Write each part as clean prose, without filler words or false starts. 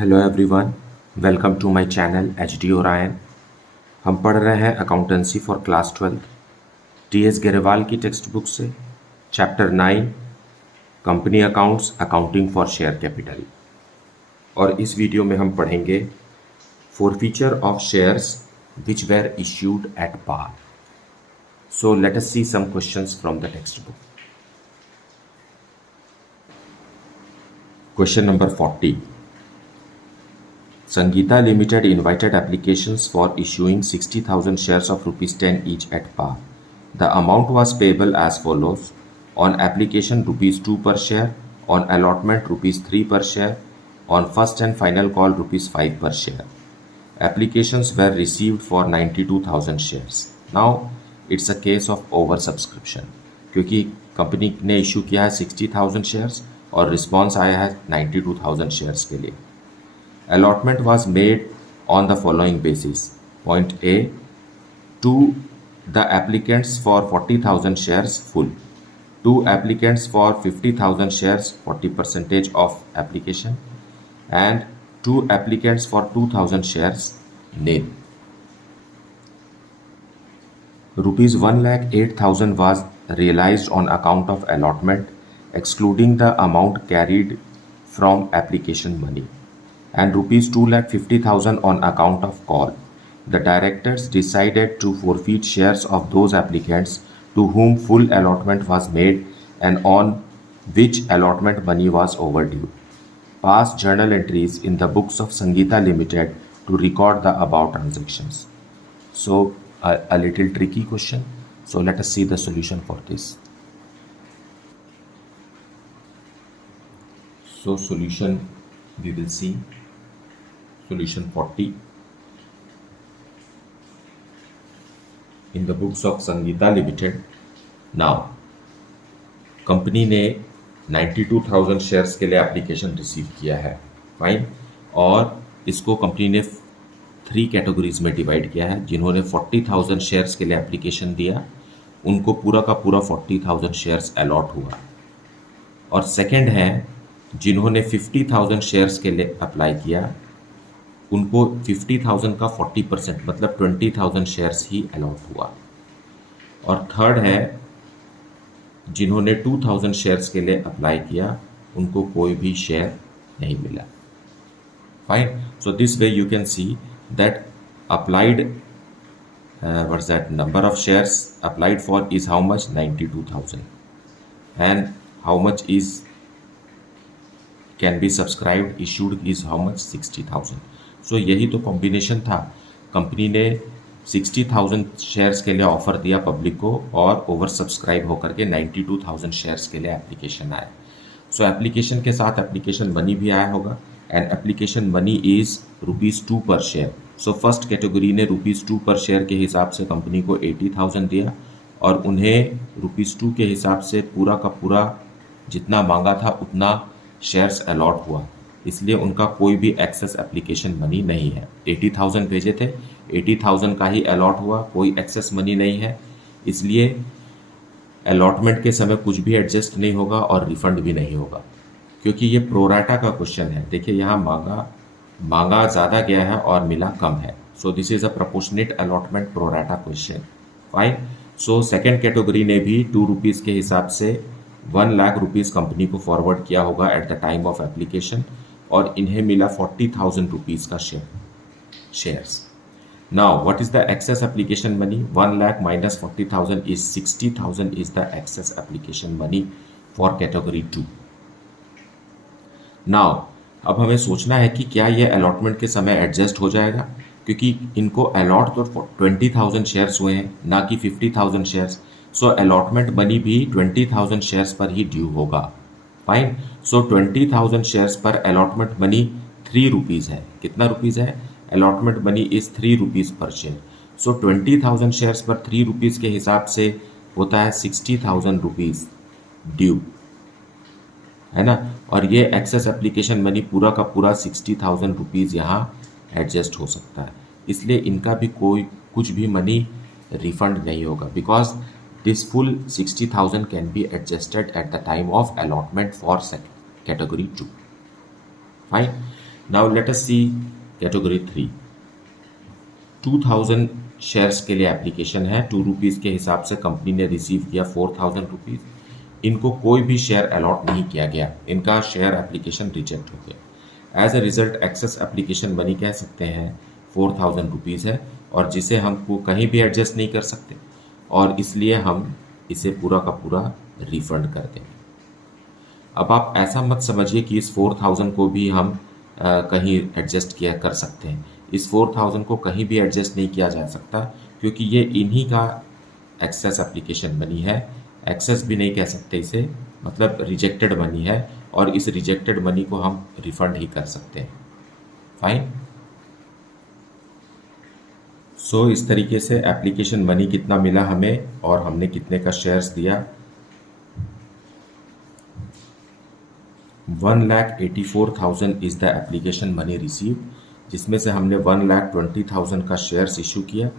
Hello everyone, welcome to my channel H D Orion. हम पढ़ रहे हैं accountancy for class 12 T S Grewal की टेक्स्ट बुक से chapter 9 company accounts accounting for share capital. और इस वीडियो में हम पढ़ेंगे forfeiture of shares which were issued at par. So let us see some questions from the text book. Question number 40. Sangeeta Limited invited applications for issuing 60,000 shares of rupees 10 each at par. The amount was payable as follows: on application rupees 2 per share, on allotment rupees 3 per share, on first and final call rupees 5 per share. Applications were received for 92,000 shares. Now it's a case of oversubscription क्योंकि company ने issue किया है 60,000 shares और response आया है 92,000 shares के लिए। Allotment was made on the following basis. Point A, to the applicants for 40,000 shares full, 2 applicants for 50,000 shares 40% of application, and 2 applicants for 2,000 shares nil. Rupees 1,08,000 was realized on account of allotment, excluding the amount carried from application money, and rupees 2,50,000 on account of call. The directors decided to forfeit shares of those applicants to whom full allotment was made and on which allotment money was overdue. Pass journal entries in the books of Sangeeta Limited to record the above transactions. So a little tricky question. So let us see the solution for this. So solution we will see. Solution 40 in the books of Sangeeta Limited. Now company ने 92,000 shares के लिए application receive किया है, fine. और इसको company ने 3 categories में divide किया है। जिन्होंने 40,000 शेयर्स के लिए एप्लीकेशन दिया उनको पूरा का पूरा 40,000 शेयर्स अलॉट हुआ। और सेकंड है जिन्होंने 50,000 शेयर्स के लिए अप्लाई किया उनको 50,000 का 40% मतलब 20,000 शेयर्स ही अलॉट हुआ। और थर्ड है जिन्होंने 2,000 शेयर्स के लिए अप्लाई किया उनको कोई भी शेयर नहीं मिला, fine. So this way you can see that applied what's that number of shares applied for is how much 92,000 and how much is can be subscribed issued is how much 60,000। सो यही तो combination था। Company ने 60,000 shares के लिए offer दिया public को और over subscribe होकर के 92,000 शेयर्स के लिए एप्लीकेशन आया। सो एप्लीकेशन के साथ एप्लीकेशन मनी भी आया होगा and application money is rupees 2 पर शेयर। सो फर्स्ट कैटेगरी ने रुपीज़ 2 पर शेयर के हिसाब से कंपनी को 80,000 दिया और उन्हें रुपीज़ 2 के हिसाब से पूरा का पूरा जितना मांगा था उतना शेयर्स अलॉट हुआ, इसलिए उनका कोई भी एक्सेस एप्लीकेशन मनी नहीं है। 80,000 भेजे थे, 80,000 का ही अलॉट हुआ, कोई एक्सेस मनी नहीं है, इसलिए अलॉटमेंट के समय कुछ भी एडजस्ट नहीं होगा और रिफंड भी नहीं होगा क्योंकि ये प्रोराटा का क्वेश्चन है। देखिए यहाँ मांगा ज़्यादा गया है और मिला कम है। So this is a proportionate allotment pro rata question, fine. So second category ने भी 2 रुपीज़ के हिसाब से 1 लाख रुपीज़ कंपनी को फॉरवर्ड किया होगा at the time of application और इन्हें मिला 40,000 रुपीज़ का shares. Now what is the excess application money? 1 lakh minus 40,000 is 60,000 is the excess application money for category 2। Now अब हमें सोचना है कि क्या ये अलॉटमेंट के समय एडजस्ट हो जाएगा क्योंकि इनको अलॉट तो 20,000 शेयर्स हुए हैं ना कि 50,000 शेयर्स। सो अलॉटमेंट मनी भी 20,000 शेयर्स पर ही ड्यू होगा, फाइन। सो 20,000 शेयर्स पर अलॉटमेंट मनी 3 रुपीज़ है। कितना रुपीज़ है? अलॉटमेंट मनी इज 3 रुपीज़ पर शेयर। सो 20,000 शेयर्स पर 3 रुपीज़ के हिसाब से होता है 60,000 रुपीज़ ड्यू, है ना। और ये एक्सेस एप्लीकेशन मनी पूरा का पूरा 60,000 रुपीज़ यहाँ एडजस्ट हो सकता है, इसलिए इनका भी कोई कुछ भी मनी रिफंड नहीं होगा because this full 60,000 can be adjusted at the time of allotment for category 2, fine. Now let us see category 3। 2000 shares के लिए एप्लीकेशन है, 2 रुपीज़ के हिसाब से कंपनी ने रिसीव किया 4000 रुपीज़। इनको कोई भी शेयर अलॉट नहीं किया गया, इनका शेयर एप्लीकेशन रिजेक्ट हो गया। As a result excess application money कह सकते हैं 4000 रुपीज़ है, और जिसे हमको कहीं भी एडजस्ट नहीं कर सकते, और इसलिए हम इसे पूरा का पूरा रिफंड कर देंगे। अब आप ऐसा मत समझिए कि इस 4000 को भी हम कहीं एडजस्ट किया कर सकते हैं। इस 4000 को कहीं भी एडजस्ट नहीं किया जा सकता, क्योंकि ये इन्हीं का एक्सेस एप्लीकेशन मनी है। एक्सेस भी नहीं कह सकते इसे, मतलब रिजेक्टेड मनी है, और इस रिजेक्टेड मनी को हम रिफंड ही कर सकते हैं। फाइन। सो इस तरीके से एप्लीकेशन मनी कितना मिला हमें और हमने कितने का शेयर्स दिया। 1,84,000 is the application money receive, जिसमें से हमने 1,20,000 का शेयर्स इशू किया।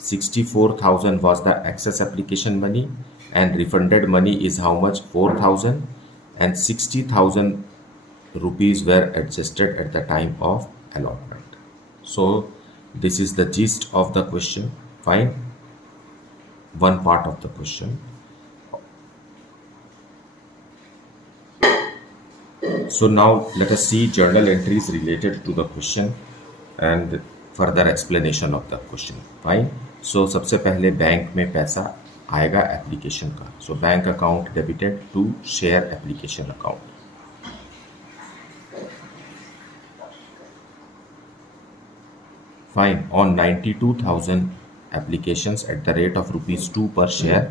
64,000 was the excess application money and refunded money is how much? 4,000, and 60,000 rupees were adjusted at the time of allotment. So this is the gist of the question. Fine. One part of the question. So now let us see journal entries related to the question and further explanation of the question. Fine. So सबसे पहले bank में पैसा आएगा application का। So bank account debited to share application account. Fine. On 92,000 applications at the rate of ₹2 per share,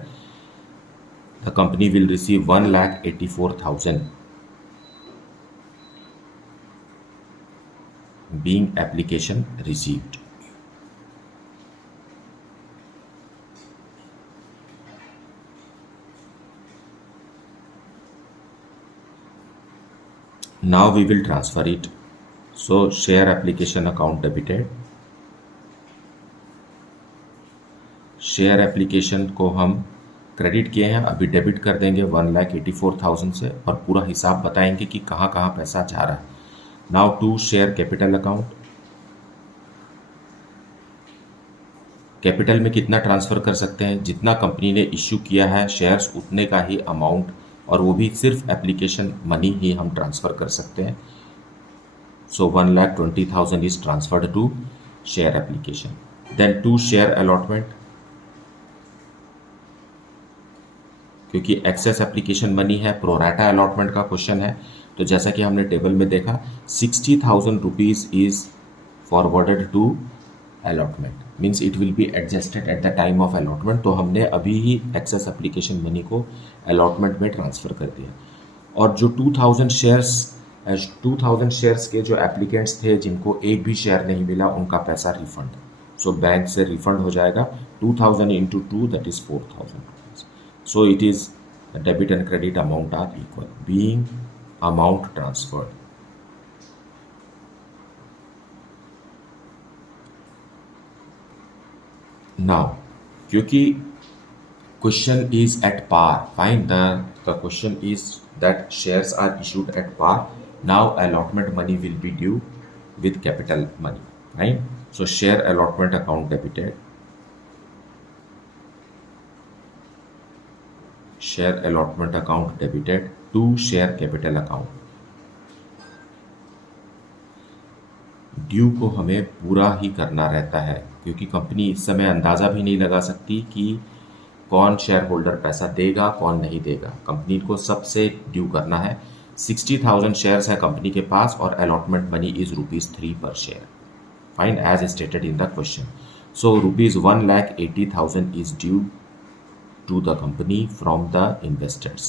the company will receive 1,84,000 being application received. Now we will transfer it. So share application account debited. Share application को हम credit किए हैं, अभी debit कर देंगे 1,84,000 से, और पूरा हिसाब बताएंगे कि कहाँ कहाँ पैसा जा रहा है। Now to share capital account. Capital में कितना ट्रांसफ़र कर सकते हैं? जितना कंपनी ने इश्यू किया है शेयर्स, उतने का ही अमाउंट, और वो भी सिर्फ एप्लीकेशन मनी ही हम ट्रांसफ़र कर सकते हैं। So 1,20,000 is transferred to share application. Then to share allotment, क्योंकि एक्सेस एप्लीकेशन मनी है, प्रोराटा अलॉटमेंट का क्वेश्चन है, तो जैसा कि हमने टेबल में देखा 60,000 rupees is forwarded to allotment, means it will be adjusted at the time of allotment. तो हमने अभी ही एक्सेस एप्लीकेशन मनी को अलॉटमेंट में ट्रांसफ़र कर दिया। और जो 2,000 शेयर्स के जो एप्लीकेंट्स थे जिनको एक भी शेयर नहीं मिला, उनका पैसा रिफंड। सो बैंक से रिफंड हो जाएगा 2,000 into 2, that is 4,000 rupees. So it is debit and credit amount are equal, being amount transferred. Now, क्योंकि question is at par, fine, the question is that shares are issued at par. Now allotment money will be due with capital money, right? So share allotment account debited. Share allotment account debited to share capital account. Due को हमें पूरा ही करना रहता है, क्योंकि company इस समय अंदाज़ा भी नहीं लगा सकती कि कौन शेयर होल्डर पैसा देगा कौन नहीं देगा। कंपनी को सबसे ड्यू करना है। 60,000 शेयर्स है कंपनी के पास, और अलॉटमेंट मनी इज ₹3 पर share. Fine, as stated in the question. So ₹1,80,000 is due to the company from the investors,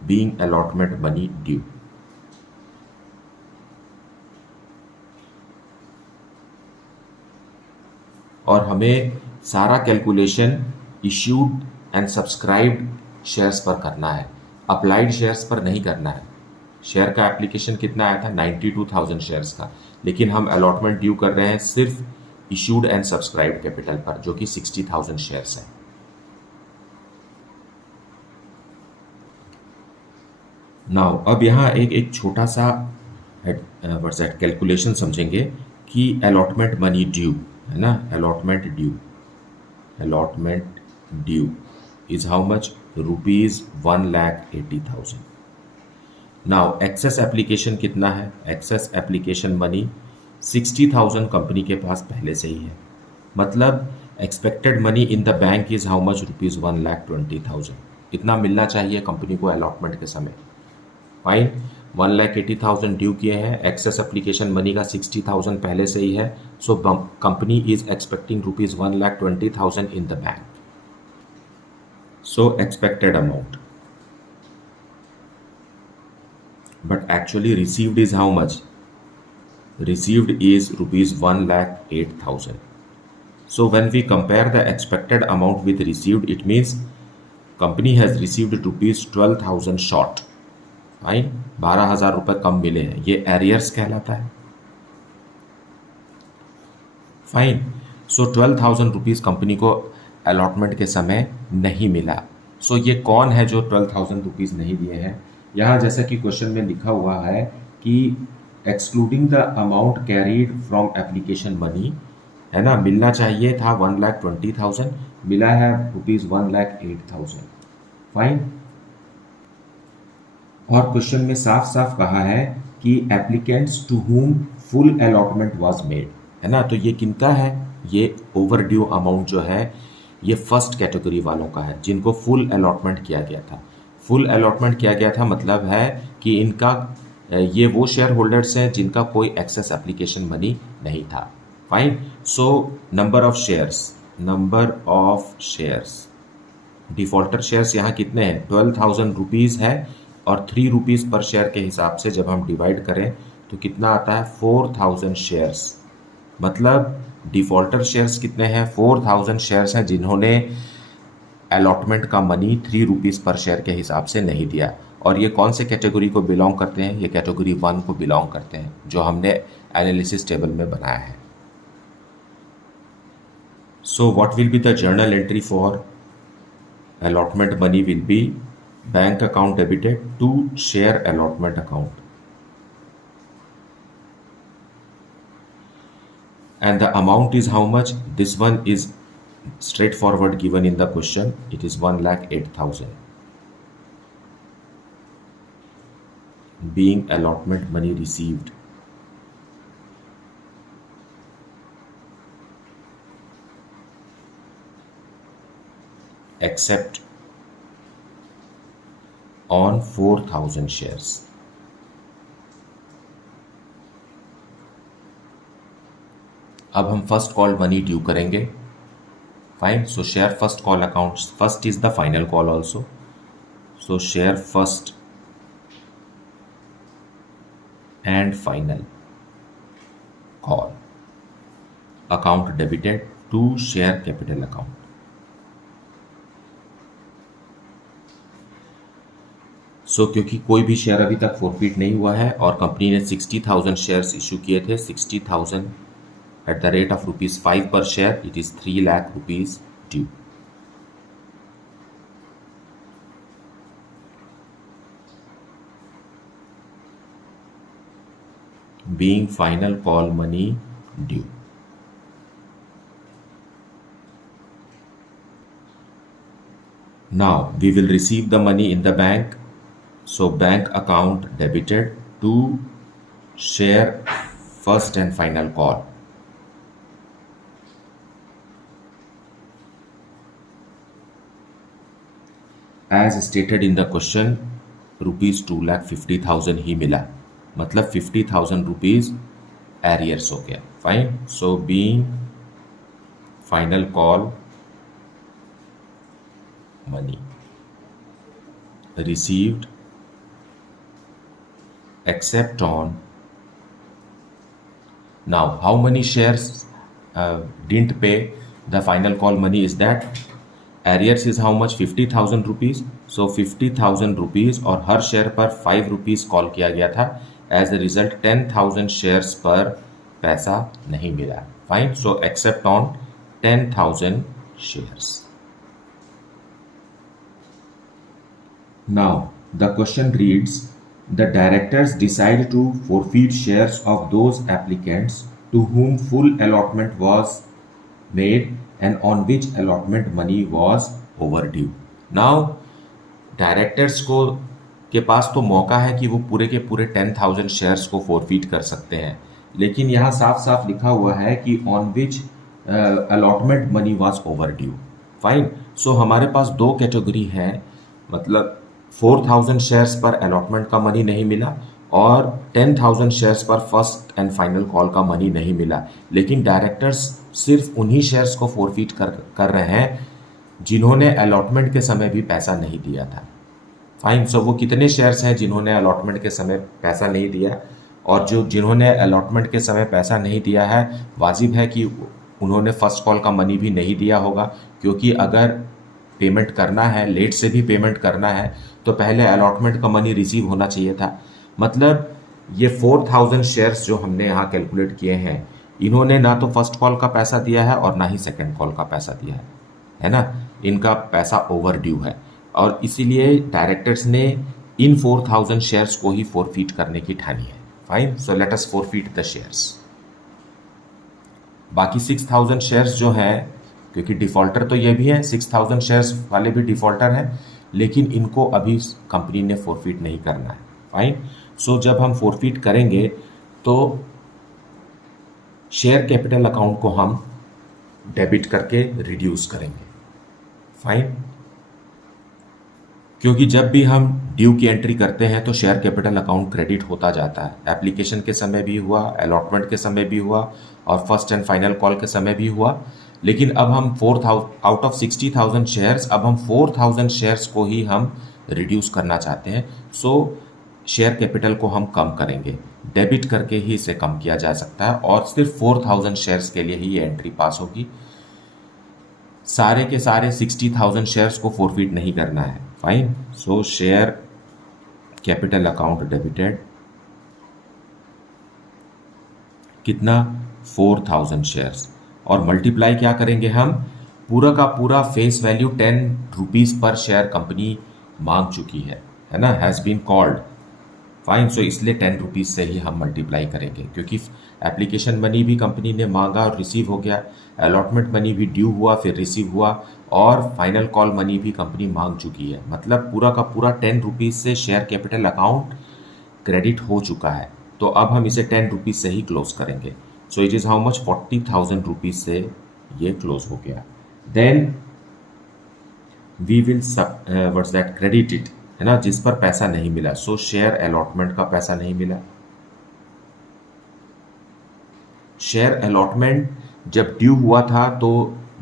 being allotment money due. और हमें सारा calculation issued and subscribed shares पर करना है, अप्लाइड शेयर्स पर नहीं करना है। शेयर का एप्लीकेशन कितना आया था? 92,000 शेयर्स का, लेकिन हम अलॉटमेंट ड्यू कर रहे हैं सिर्फ इश्यूड एंड सब्सक्राइब्ड कैपिटल पर, जो कि 60,000 शेयर्स है। नाउ अब यहाँ एक छोटा सा व्हाट्स दैट कैलकुलेशन समझेंगे कि अलॉटमेंट मनी ड्यू है ना, allotment due is how much, ₹1,80,000। Now excess application कितना है, एक्सेस एप्लीकेशन मनी 60,000 कंपनी के पास पहले से ही है, मतलब expected money in the bank is how much, ₹1,20,000। इतना मिलना चाहिए कंपनी को अलॉटमेंट के समय। फाइन, 1,80,000 ड्यू किए हैं, एक्सेस एप्लीकेशन मनी का 60,000 पहले से ही है, so company is expecting ₹1,20,000 in the bank. So expected amount, but actually received is how much, received is ₹1,08,000. So when we compare the expected amount with received, it means company has received ₹12,000 short, fine, 12,000 रुपये कम मिले हैं, ये arrears कहलाता है। Fine, सो 12,000 rupees company को allotment के समय नहीं मिला। सो ये कौन है जो 12,000 रुपीज़ नहीं दिए हैं, यहाँ जैसा कि क्वेश्चन में लिखा हुआ है कि excluding the amount carried from application money, है ना, मिलना चाहिए था 1,20,000, मिला है ₹1,08,000। फाइन, और क्वेश्चन में साफ साफ कहा है कि applicants to whom full allotment was made, है ना, तो ये किनका है, ये ओवर ड्यू अमाउंट जो है ये फर्स्ट कैटेगरी वालों का है जिनको फुल अलॉटमेंट किया गया था। फुल अलॉटमेंट किया गया था मतलब है कि इनका ये वो शेयर होल्डर्स हैं जिनका कोई एक्सेस एप्लीकेशन मनी नहीं था। Fine, so number of shares, defaulter shares यहाँ कितने हैं, 12,000 रुपीज़ है, और ₹3 पर शेयर के हिसाब से जब हम डिवाइड करें तो कितना आता है, 4,000 शेयर्स। मतलब डिफॉल्टर शेयर्स कितने हैं, 4,000 शेयर्स हैं जिन्होंने अलॉटमेंट का मनी ₹3 पर शेयर के हिसाब से नहीं दिया। और ये कौन से कैटेगरी को बिलोंग करते हैं, ये कैटेगरी 1 को बिलोंग करते हैं जो हमने एनालिसिस टेबल में बनाया है। So what will be the journal entry for allotment money will be bank account debited to share allotment account, and the amount is how much, this one is straightforward given in the question, it is 1,08,000 being allotment money received, except on 4,000 shares। अब हम first call money due करेंगे। Fine, so share first call account, first is the final call also, so share first and final call account debited to share capital account. सो क्योंकि कोई भी share अभी तक forfeit नहीं हुआ है और कंपनी ने 60,000 शेयर्स इशू किए थे, 60,000 एट द रेट ऑफ ₹5 पर share, it is 3 lakh rupees due. Being final call money due. Now we will receive the money in the bank, so bank account debited to share first and final call. As stated in the question, ₹2,50,000 ही मिला, मतलब 50,000 rupees arrears हो गया। Fine, so being final call money received except on, now how many shares didn't pay the final call money is that arrears is how much, 50,000 rupees, so 50,000 rupees और हर share पर 5 rupees call किया गया था, as a result 10,000 shares पर पैसा नहीं मिला। Fine, so except on 10,000 shares. Now the question reads, the directors decide to forfeit shares of those applicants to whom full allotment was made and on which allotment money was overdue. Now directors को के पास तो मौका है कि वो पूरे के पूरे 10,000 शेयर्स को फोरफीट कर सकते हैं, लेकिन यहाँ साफ साफ लिखा हुआ है कि on which allotment money was over due. Fine. So हमारे पास दो कैटेगरी है, मतलब 4,000 शेयर्स पर अलॉटमेंट का मनी नहीं मिला और 10,000 शेयर्स पर फर्स्ट एंड फाइनल कॉल का मनी नहीं मिला, लेकिन डायरेक्टर्स सिर्फ उन्हीं शेयर्स को फोरफीट कर रहे हैं जिन्होंने अलॉटमेंट के समय भी पैसा नहीं दिया था. फाइन. सो वो कितने शेयर्स हैं जिन्होंने अलॉटमेंट के समय पैसा नहीं दिया, और जो जिन्होंने अलॉटमेंट के समय पैसा नहीं दिया है, वाजिब है कि उन्होंने फर्स्ट कॉल का मनी भी नहीं दिया होगा, क्योंकि अगर पेमेंट करना है, लेट से भी पेमेंट करना है, तो पहले अलॉटमेंट का मनी रिसीव होना चाहिए था. मतलब ये 4,000 शेयर्स जो हमने यहाँ कैलकुलेट किए हैं, इन्होंने ना तो फर्स्ट कॉल का पैसा दिया है और ना ही सेकेंड कॉल का पैसा दिया है ना. इनका पैसा ओवर ड्यू है और इसीलिए डायरेक्टर्स ने इन 4,000 शेयर्स को ही फोरफीट करने की ठानी है. Fine. So let us forfeit the shares. बाकी 6,000 शेयर्स जो हैं, क्योंकि डिफॉल्टर तो ये भी हैं, 6,000 शेयर्स वाले भी डिफॉल्टर हैं, लेकिन इनको अभी कंपनी ने फोरफीट नहीं करना है. फाइन. सो जब हम फोरफीट करेंगे तो शेयर कैपिटल अकाउंट को हम डेबिट करके रिड्यूस करेंगे. फाइन. क्योंकि जब भी हम ड्यू की एंट्री करते हैं तो शेयर कैपिटल अकाउंट क्रेडिट होता जाता है. एप्लीकेशन के समय भी हुआ, अलॉटमेंट के समय भी हुआ और फर्स्ट एंड फाइनल कॉल के समय भी हुआ. लेकिन अब हम 4,000 आउट ऑफ 60,000 शेयर्स, अब हम 4,000 शेयर्स को ही हम रिड्यूस करना चाहते हैं. सो शेयर कैपिटल को हम कम करेंगे, डेबिट करके ही इसे कम किया जा सकता है और सिर्फ 4,000 शेयर्स के लिए ही ये एंट्री पास होगी. सारे के सारे 60,000 शेयर्स को फोरफीट नहीं करना है. Fine. So share capital account debited कितना, 4,000 शेयर्स, और मल्टीप्लाई क्या करेंगे हम, पूरा का पूरा फेस वैल्यू 10 रुपीज़ पर शेयर कंपनी मांग चुकी है ना, हैज़ बीन कॉल्ड. फाइन. सो इसलिए 10 रुपीज़ से ही हम मल्टीप्लाई करेंगे, क्योंकि एप्लीकेशन मनी भी कंपनी ने मांगा और रिसीव हो गया, अलॉटमेंट मनी भी ड्यू हुआ फिर रिसीव हुआ, और फाइनल कॉल मनी भी कंपनी मांग चुकी है. मतलब पूरा का पूरा 10 रुपीज़ से शेयर कैपिटल अकाउंट क्रेडिट हो चुका है. तो अब हम इसे 10 रुपीज़ से ही क्लोज करेंगे. So it is how much, 40,000 rupees से ये क्लोज हो गया. Then we will what's that, credit it, है ना, जिस पर पैसा नहीं मिला. सो शेयर अलॉटमेंट का पैसा नहीं मिला. शेयर अलॉटमेंट जब ड्यू हुआ था तो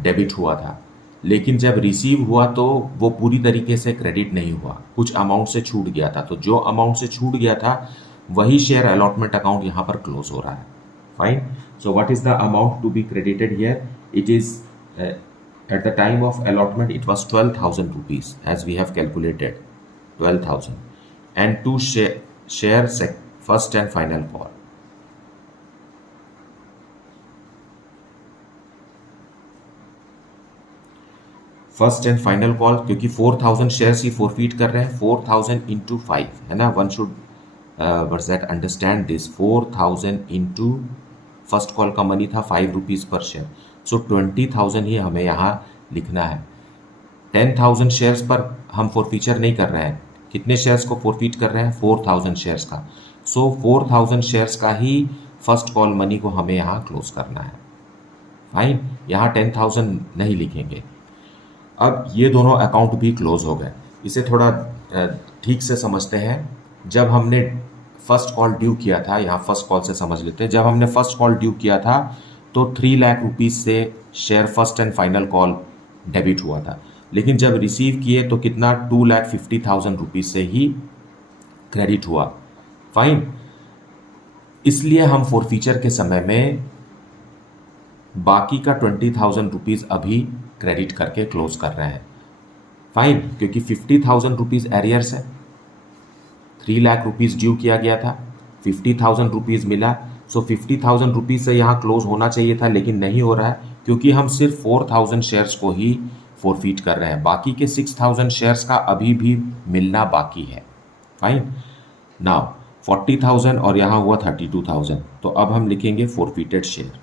डेबिट हुआ था, लेकिन जब रिसीव हुआ तो वो पूरी तरीके से क्रेडिट नहीं हुआ, कुछ अमाउंट से छूट गया था. तो जो अमाउंट से छूट गया था वही शेयर अलॉटमेंट अकाउंट यहाँ पर क्लोज हो रहा है. Fine. So what is the amount to be credited here? It is at the time of allotment it was 12,000 rupees as we have calculated 12,000, and to share first and final call. First and final call, क्योंकि 4,000 shares ही forfeit कर रहे हैं, 4,000 into 5, है ना. One should what's that understand this. 4,000 into first call का money था 5 rupees पर share. सो 20,000 ही हमें यहाँ लिखना है. 10,000 शेयर्स पर हम फोरफीचर नहीं कर रहे हैं. कितने शेयर्स को फोरफीट कर रहे हैं? 4,000 शेयर्स का. सो 4,000 शेयर्स का ही फर्स्ट कॉल मनी को हमें यहाँ क्लोज करना है. फाइन. यहाँ 10,000 नहीं लिखेंगे. अब ये दोनों अकाउंट भी क्लोज हो गए. इसे थोड़ा ठीक से समझते हैं. जब हमने फर्स्ट कॉल ड्यू किया था, यहाँ फर्स्ट कॉल से समझ लेते हैं. जब हमने फर्स्ट कॉल ड्यू किया था तो 3 लाख रुपीज़ से share first and final call debit हुआ था, लेकिन जब रिसीव किए तो कितना, 2,50,000 रुपीज़ से ही क्रेडिट हुआ. फाइन. इसलिए हम फोरफीचर के समय में बाकी का 20,000 रुपीज़ अभी क्रेडिट करके क्लोज कर रहे हैं. फाइन. क्योंकि 50,000 रुपीज़ एरियर्स है. 3 लाख रुपीज़ ड्यू किया गया था, 50,000 रुपीज़ मिला. सो 50,000 रुपीज़ से यहाँ क्लोज होना चाहिए था, लेकिन नहीं हो रहा है, क्योंकि हम सिर्फ 4,000 शेयर्स को ही फोरफीट कर रहे हैं. बाकी के 6,000 शेयर्स का अभी भी मिलना बाकी है. फाइन. नाउ 40,000 और यहाँ हुआ 32,000, तो अब हम लिखेंगे forfeited share.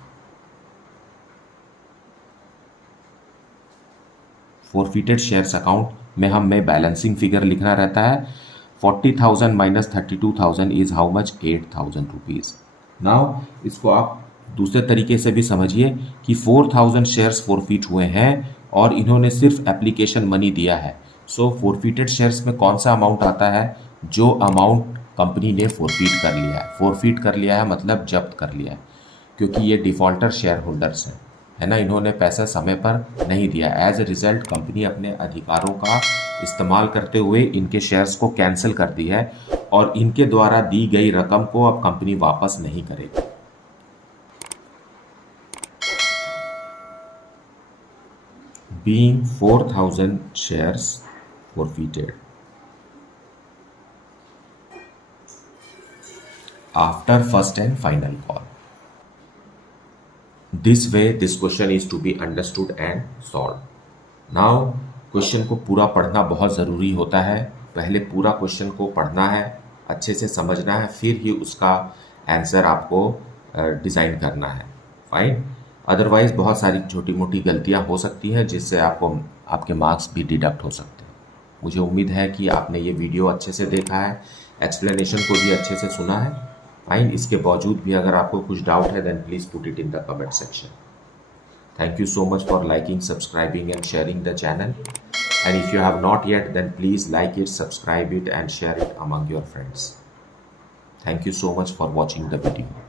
Forfeited shares account में हमें बैलेंसिंग फिगर लिखना रहता है। 40,000 minus 32,000 is how much? 8,000 rupees. Now इसको आप दूसरे तरीके से भी समझिए कि 4,000 शेयर्स फोरफिट हुए हैं और इन्होंने सिर्फ एप्लीकेशन मनी दिया है। सो फोरफिटेड शेयर्स में कौन सा अमाउंट आता है? जो अमाउंट कंपनी ने फोरफिट कर लिया है। फोरफिट कर लिया है मतलब जब्त कर लिया है, क्योंकि ये डिफॉल्टर शेयर होल्डर्स हैं, है ना, इन्होंने पैसा समय पर नहीं दिया। एज ए रिजल्ट कंपनी अपने अधिकारों का इस्तेमाल करते हुए इनके शेयर्स को कैंसिल कर दी है और इनके द्वारा दी गई रकम को अब कंपनी वापस नहीं करेगी। Being 4,000 shares forfeited after first and final call. This way this question is to be understood and solved. Now question को पूरा पढ़ना बहुत ज़रूरी होता है। पहले पूरा क्वेश्चन को पढ़ना है, अच्छे से समझना है, फिर ही उसका आंसर आपको डिज़ाइन करना है। फाइन। अदरवाइज़ बहुत सारी छोटी मोटी गलतियां हो सकती हैं जिससे आपको आपके मार्क्स भी डिडक्ट हो सकते हैं। मुझे उम्मीद है कि आपने ये वीडियो अच्छे से देखा है, एक्सप्लेनेशन को भी अच्छे से सुना है। फाइन। इसके बावजूद भी अगर आपको कुछ डाउट है then please put it in the comment section. Thank you so much for liking, subscribing and sharing the channel. And if you have not yet, then please like it, subscribe it and share it among your friends. Thank you so much for watching the video.